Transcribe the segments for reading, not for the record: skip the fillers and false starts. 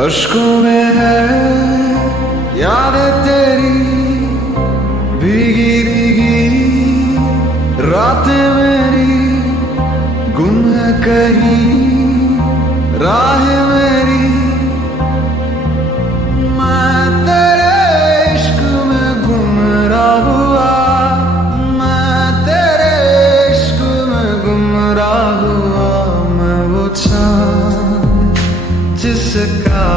अश्कों में है यादें तेरी भीगी भीगी रात मेरी गुम है कहीं राह मेरी। मैं तेरे इश्क में गुमराह हुआ, मैं तेरे इश्क में गुमराह हुआ। मैं वो चाँद जिसका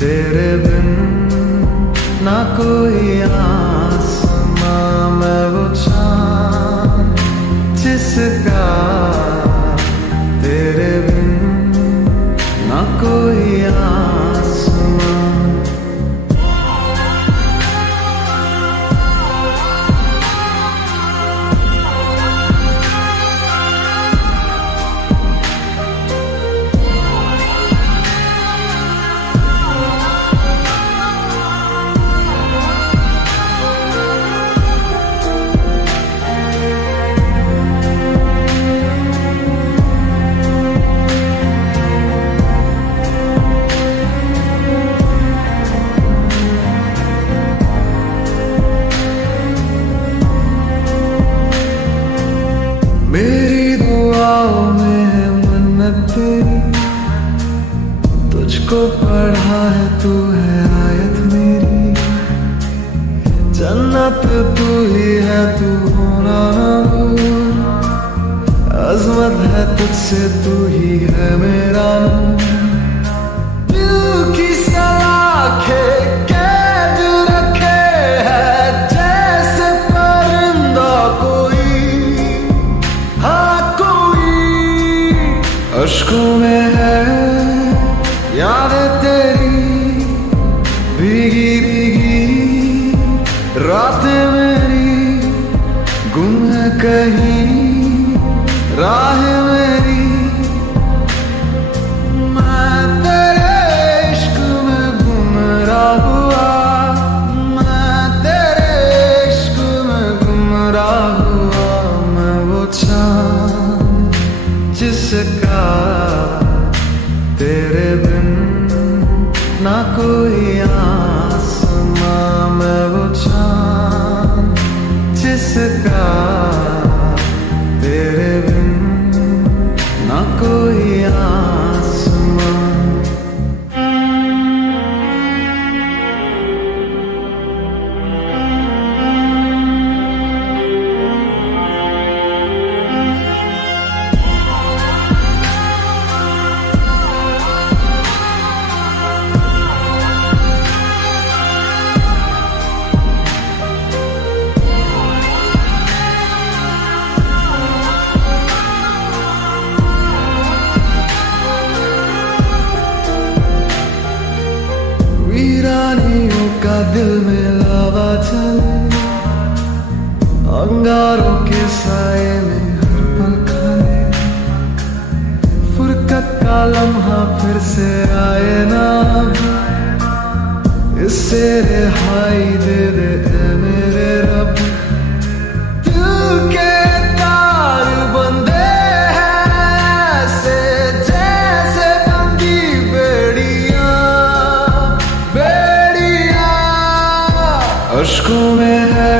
तेरे बिन ना कोई आसमां। मैं वो चाँद जिसका तेरे बिन ना कोई आसमां। मेरी दुआओं में है मन्नत तेरी, तुझको पढ़ा है तू है आयत मेरी। जन्नत तू ही है तू होना ना दूर, अज़मत है तुझसे तू ही है मेरा नूर। दिल की सलाखें कैद रखे है जैसे परिंदा कोई, हाँ कोई। अश्कों में है यादें तेरी भीगी भीगी रात मेरी गुम है कहीं राह मेरी। मैं तेरे इश्क में गुमराह हुआ, मैं तेरे इश्क में गुमराह हुआ। मैं वो चाँद जिसका तेरे बिन ना कोई आसमां। मैं वो चाँद जिसका तेरे बिन ना कोई आसमां। वीरानियों का दिल में लावा चले, अंगारों के साए में हर पल खाए। फुरकत का लम्हा फिर से आए ना, इससे रिहाई दे दे ऐ मेरे रब। दिल के तार बंधे हैं ऐसे जैसे बंधी बेड़ियां, अश्कों में है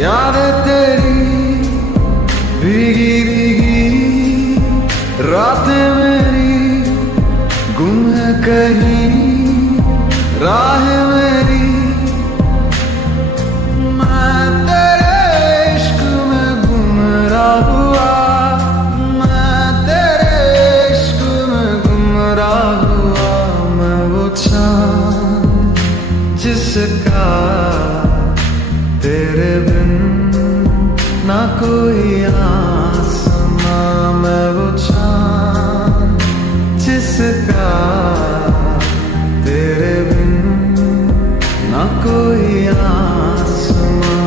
यादें तेरी भीगी भीगी रात मेरी गुम है कहीं राह मेरी। मैं तेरे इश्क में गुमराह हुआ, मैं तेरे इश्क में गुमराह हुआ। मैं वो चाँद जिसका तेरे बिन ना कोई आसमां। मैं वो चाँद जिसका तेरे बिन ना कोई आसमां।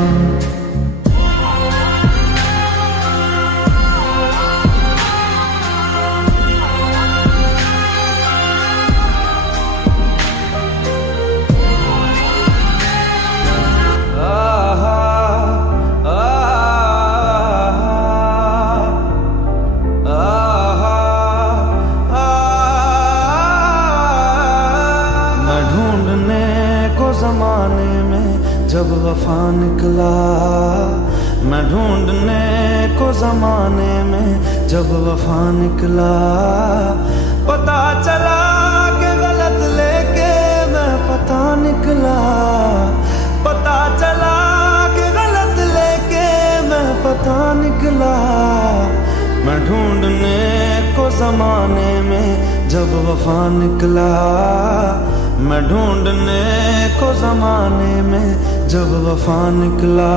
ढूंढने को जमाने में जब वफा निकला, पता चला कि गलत लेके मैं पता निकला, पता चला कि गलत लेके मैं पता निकला। मैं ढूंढने को जमाने में जब वफा निकला, मैं ढूंढने को जमाने में जब वफा निकला।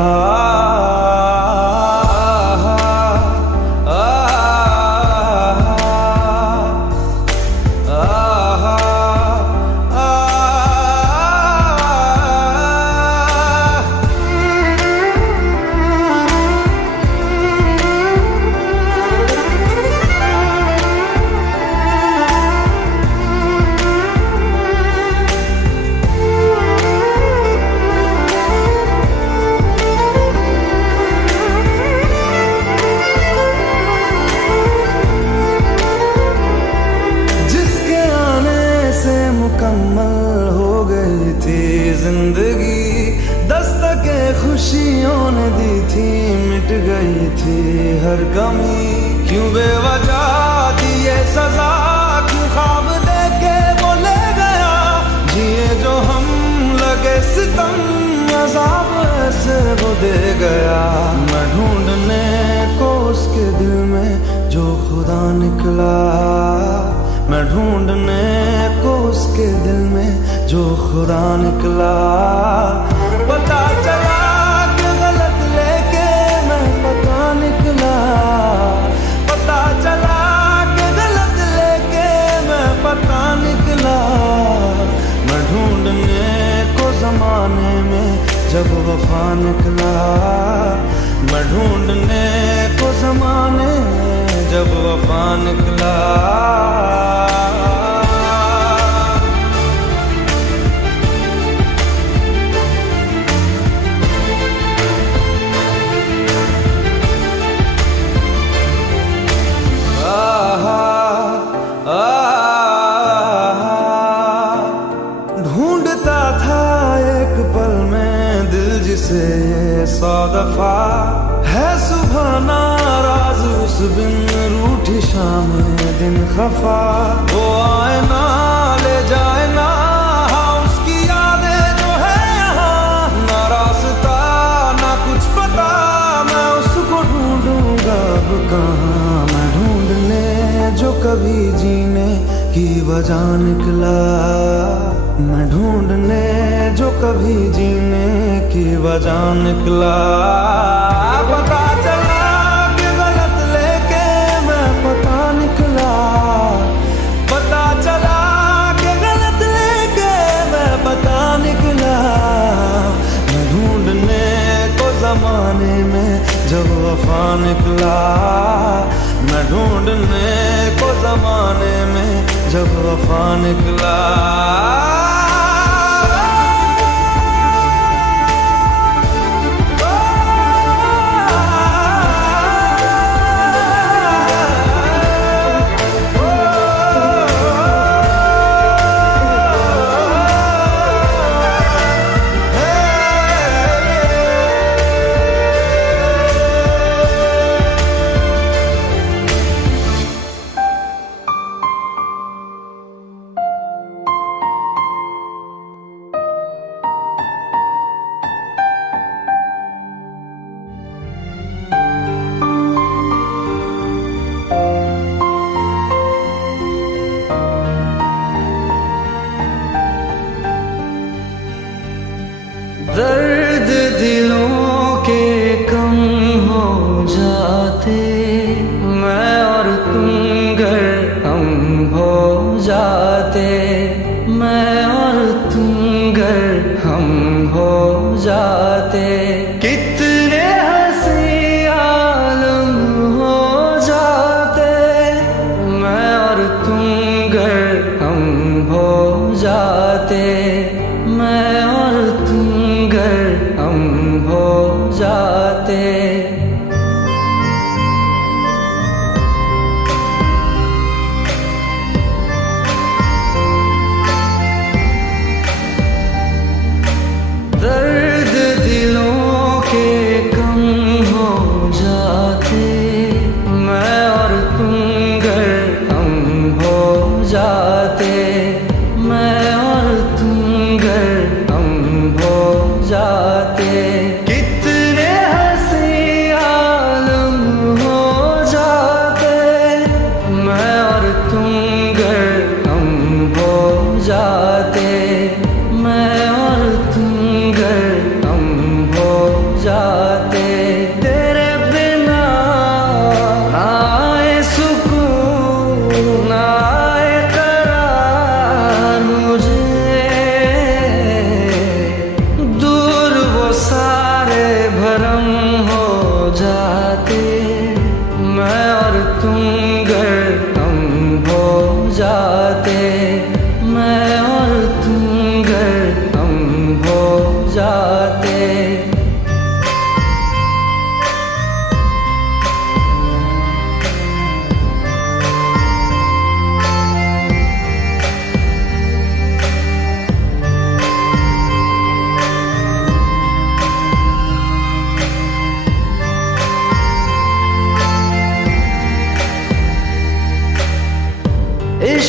मुकम्मल हो गई थी जिंदगी, दस्तके खुशियों ने दी थी, मिट गई थी हर कमी। क्यों बेवजह दी ये सजा, क्यों ख्वाब देके वो ले गया, जिए जो हम लगे सितम, अज़ाब ऐसे वो दे गया। मैं ढूंढने को उसके दिल में जो खुदा निकला, मैं ढूंढने को उसके दिल में जो खुदा निकला। पता चला कि गलत लेके मैं पता निकला, पता चला कि गलत लेके मैं पता निकला। मैं ढूंढने को जमाने में जब वफा निकला, मैं ढूंढने को जमाने में जब वफा निकला। ढूंढता था एक पल में दिल जिसे ये 100 दफा, है सुबह नाराज उस बिन रूठी शाम दिन खफा। वो आए ना ले जाए ना, हाँ उसकी यादें जो है यहाँ, ना रास्ता ना कुछ पता, मैं उसको ढूंढूंगा अब कहाँ। मैं ढूंढने जो कभी जीने की वजह निकला, मैं ढूंढने जो कभी जीने की वजह निकला। पता चला कि गलत लेके मैं पता निकला, पता चला कि गलत लेके मैं पता निकला। मैं ढूंढने को जमाने में जब वफा निकला, मैं ढूंढने को जमाने में जब वफा निकला।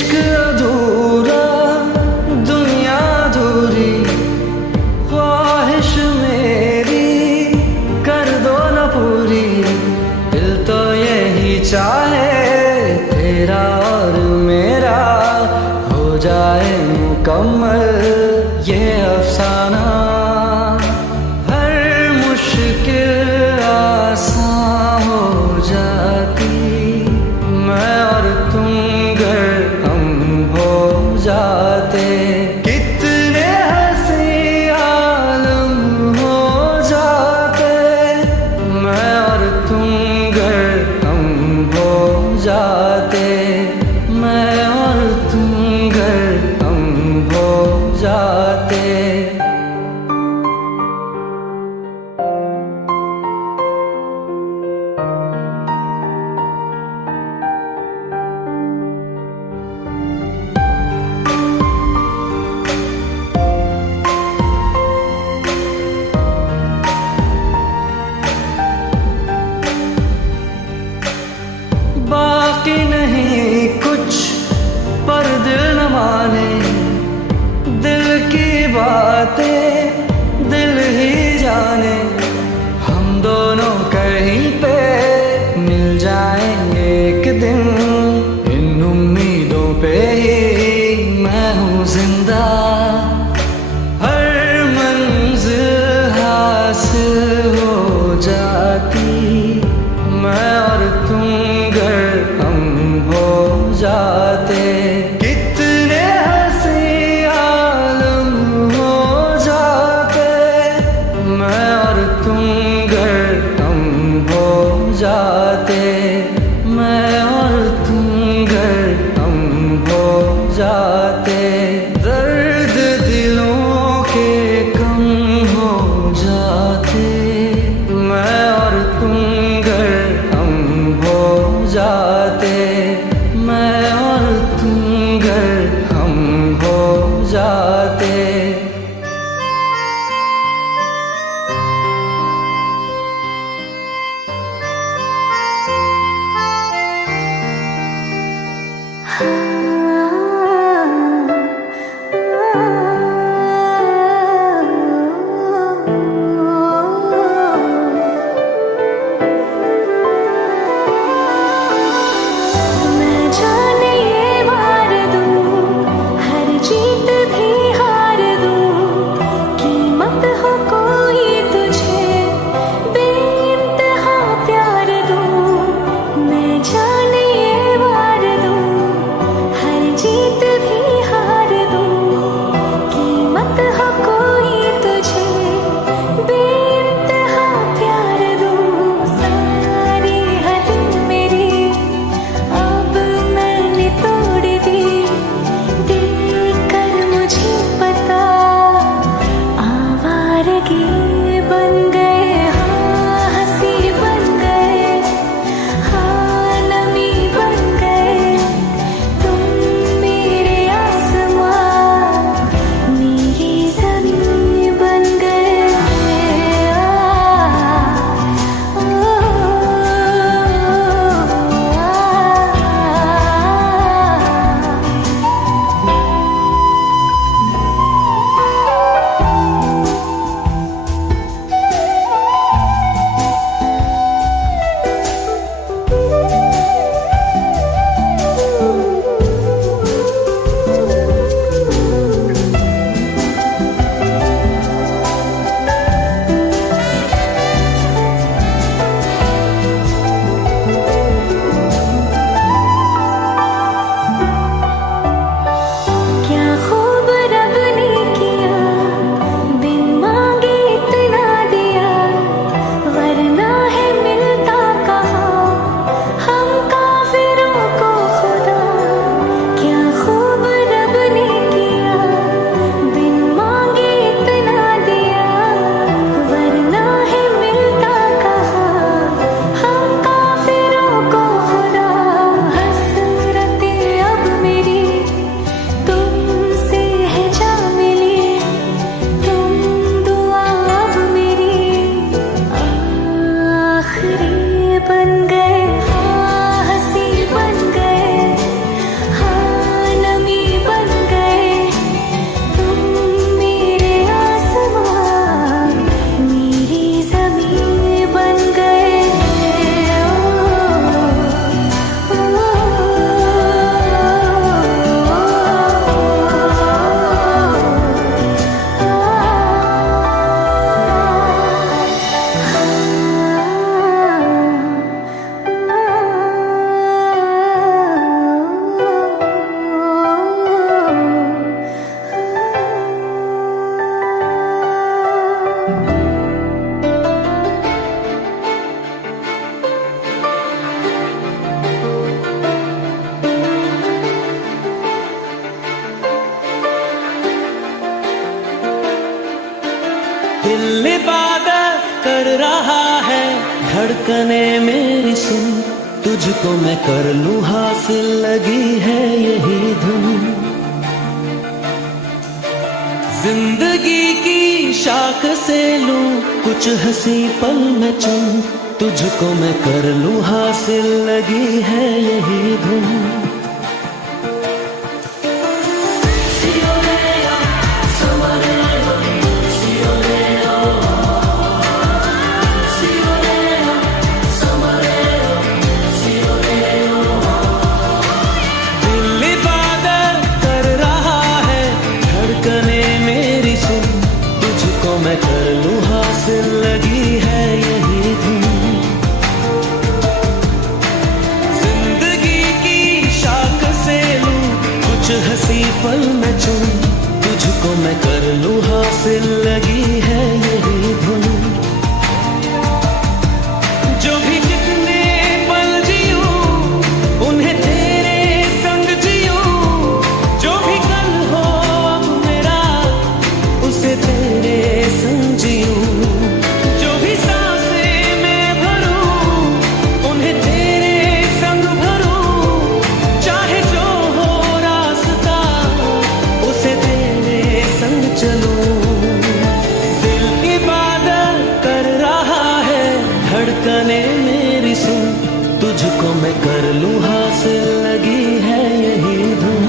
इश्क अधूरा दुनिया अधूरी, ख्वाहिश मेरी कर दो न पूरी। दिल तो यही चाहे तेरा और मेरा हो जाए मुकम्मल ये अफसाना। हर मुश्किल आसान हो जाती मैं और तुम गर हम हो जाते। कितने हंसी आलम हो जाते मैं और तुम गर हम हो जाते। मैं और तुम गर हम हो जाते। बाकी नहीं कुछ पर दिल न माने, दिल की बातें दिल ही जाने। हम दोनों कहीं पे मिल जाएंगे एक दिन, इन उम्मीदों पे ही मैं हूँ जिंदा। हर मंजिल हासिल हो जाती मैं और तुम गर हम हो जाते। कितने हंसी आलम हो जाते मैं और तुम गर हम हो जाते। मैं और तुम गर हम हो जाते। दर्द दिलों के कम हो जाते मैं और तुम गर हम हो जाते। मैं और तुम गर हम हो जाते। बन गए, हाँ हंसी बन गए, हाँ धड़कने मेरी सुन, तुझको मैं कर लूं हासिल, लगी है यही धुन। जिंदगी की शाख से लूं कुछ हंसी पल में चुन, तुझको मैं कर लूं हासिल, लगी है यही धुन। मैं कर लूं हासिल, लगी है यही धुन। जिंदगी की शाख से लूं कुछ हंसी पल में चुन, तुझको मैं कर लूं हासिल, लगी है यही धुन। जो भी जितने पल जियूं उन्हें तेरे संग जियूं, जो भी कल हो अब मेरा उसे तेरे संग जियूं, जो भी सांसें मैं भरूं उन्हें तेरे संग भरूं, चाहे जो हो रास्ता उसे तेरे संग चलूं। दिल इबादत कर रहा है, धड़कने मेरी सुन, तुझको मैं कर लूं हासिल, लगी है यही धुन।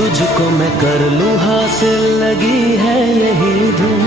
तुझको मैं कर लूं हासिल, लगी है यही धुन।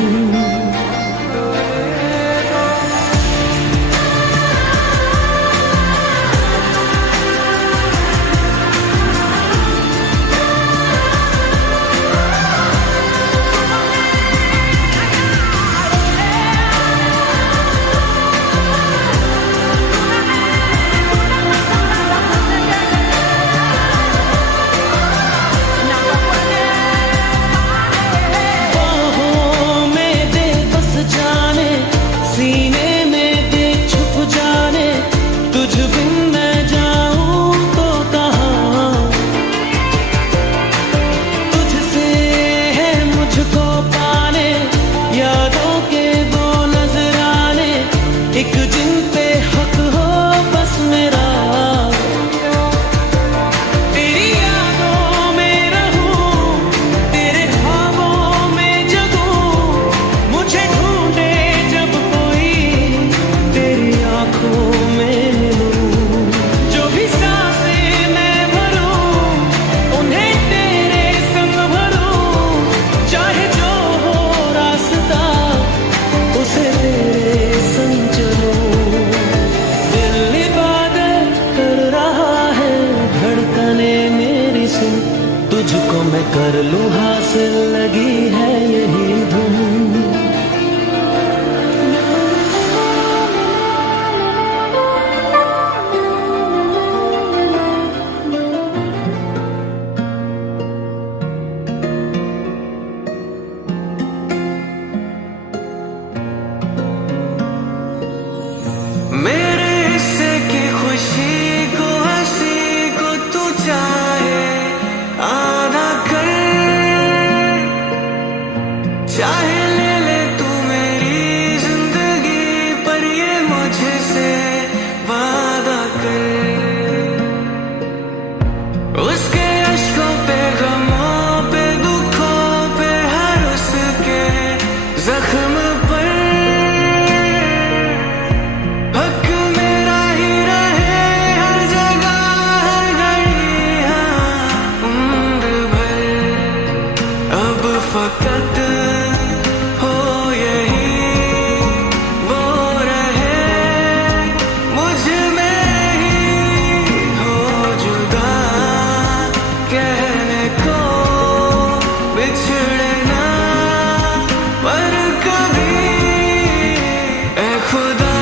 तुझको मैं कर लूं हासिल, लगी है यही धुन। जख्म पर हक मेरा ही रहे हर जगह हर घड़ी, हाँ उम्र भर अब फकत हो यही वो रहे मुझ में ही हो जुदा, कहने को बिछड़े ना पर कभी। ए खुदा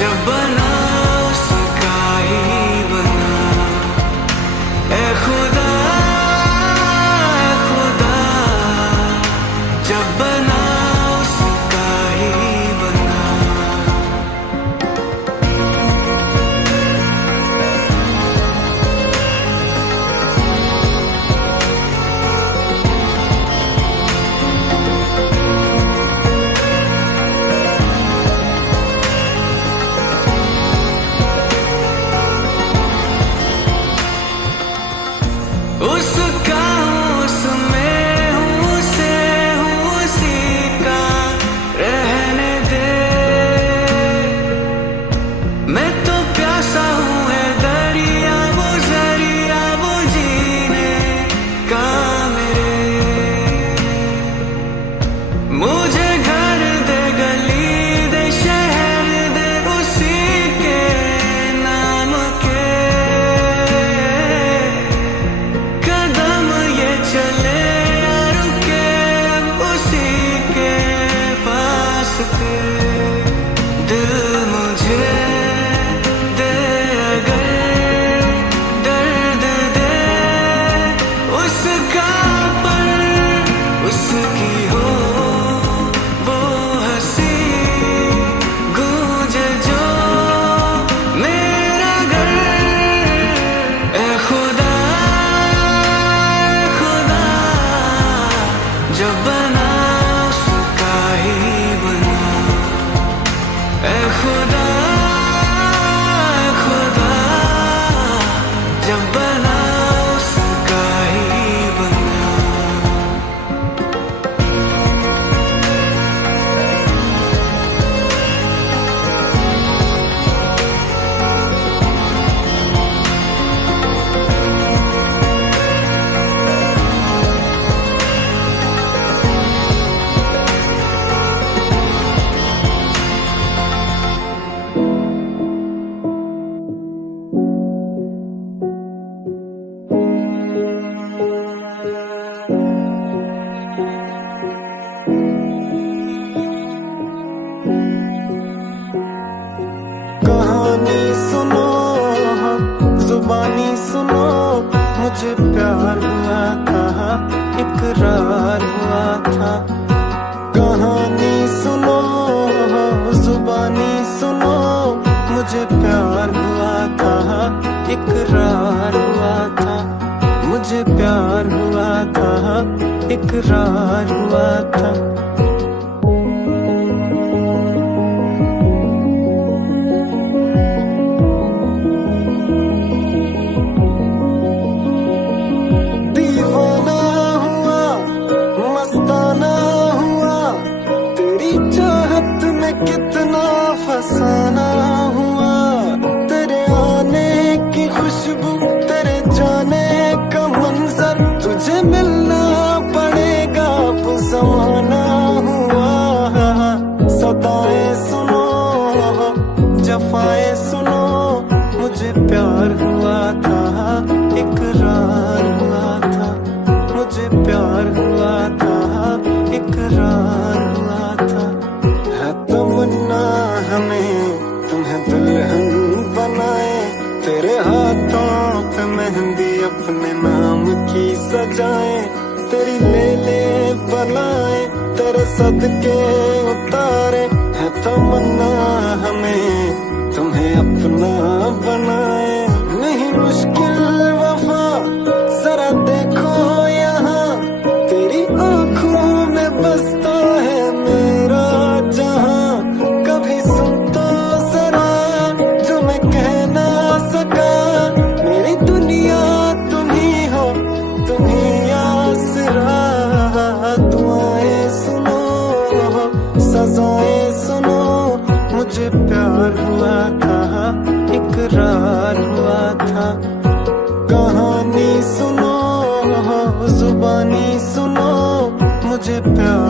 जब बना उसका ही बना। ए खुदा जब बना उसका ही बना। उसका हूँ उसमें हूँ उसे हूँ उसी का रहने दे। मैं तो प्यासा हूँ है दरिया वो जीने का मेरे। मुझे घर दे गली दे शहर दे उसी के नाम के। कदम ये चले या रुके उसी के पास थे। दिल मुझे दे अगर दर्द दे उसका पर उसकी हो वो हंसी गूंजे जो मेरा घर। ए खुदा जब बना उसका ही बना। ए खुदा जब बना उसका ही बना। कहानी सुनो जुबानी सुनो, मुझे प्यार हुआ था इकरार हुआ था। कहानी सुनो जुबानी सुनो, मुझे प्यार हुआ था इकरार हुआ था। मुझे प्यार हुआ था इकरार हुआ था। कितना फसाना हुआ, तेरे आने की खुशबू तेरे जाने का मंजर, तुझे मिलना पड़ेगा अब ज़माना हुआ। सदाएं सुनो जफाएं सुनो, मुझे प्यार हुआ था इकरार हुआ था। मुझे प्यार हुआ था इकरार हुआ था। तमन्ना हमें तुम्हें दुल्हन बनाए, तेरे हाथों पे मेहंदी अपने नाम की सजाए। तेरी ले बनाए तेरे सदके उतारे, है तमन्ना हमें तुम्हें अपना बनाए। नहीं मुश्किल वफा जरा देखो यहाँ, तेरी आंखों में बसता है मेरा जहां। कभी सुन तो जरा जो मैं कह ना सका, मेरी दुनिया तुम ही हो तुम ही आसरा। था। कहानी सुनो जुबानी सुनो, मुझे प्यार